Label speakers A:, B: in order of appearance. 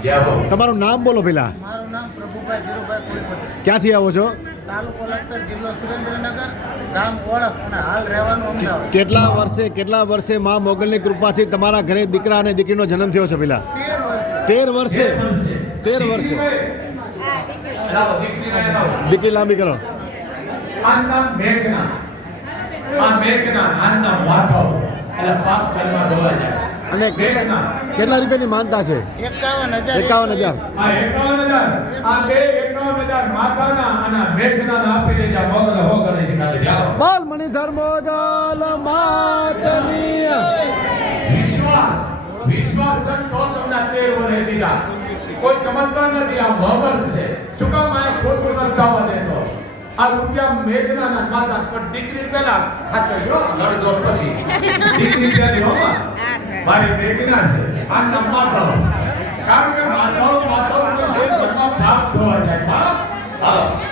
A: તમારું નામ બોલો પેલા.
B: મારું નામ પ્રભુભાઈ ધીરુભાઈ
A: ક્યાંથી આવો છો?
B: તાલુકો લખતર જિલ્લો સુરેન્દ્રનગર ગામ ઓળખ અને હાલ રહેવાનું અમદાવાદ.
A: કેટલા વર્ષે કેટલા વર્ષે મા મોગલની કૃપાથી તમારા ઘરે દીકરા અને દીકરીનો જન્મ થયો છે પેલા?
B: તેર વર્ષે.
A: તેર વર્ષે? દીકરી લાંબી કરો.
C: મેઘના. મેઘના નામ માધવ એટલે પાપ કર્મમાં ધોવા જાય.
A: અને કેટલા કેટલા રૂપિયાની માનતા છે?
B: એકાવન હજાર.
A: એકાવન હજાર.
C: એકાવન હજાર. આ બે એકાવન હજાર માતાના અને મેઘના આપી દેજા મોગલ હો ગણે છે કાલે ધ્યાન
A: બાલ મણિ ધર્મોદલ માતની.
C: વિશ્વાસ. વિશ્વાસ તો તમને તેર વર્ષે દીધા કોઈ ચમત્કાર નથી. આ મોગલ છે. શું કામ આ ખોટું ન થવા દેતો? આ રૂપિયા મેઘના માતા પણ દીકરી પેલા હાથે જો લડદો પછી. દીકરી પેલી હો માં. મારી મેઘના છે. આ નંબર કારણ કે માતાઓ માતાઓ ઘરમાં ધોવા જાય